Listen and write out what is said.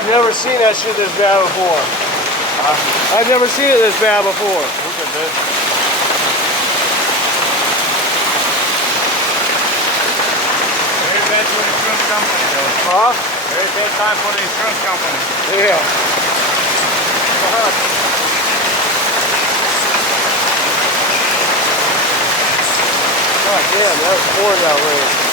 I've never seen that shit this bad before. I've never seen it this bad before. Look at this. Very bad for the insurance company though. Huh? Very bad time for the insurance company. Yeah. God damn, that was pouring out rain.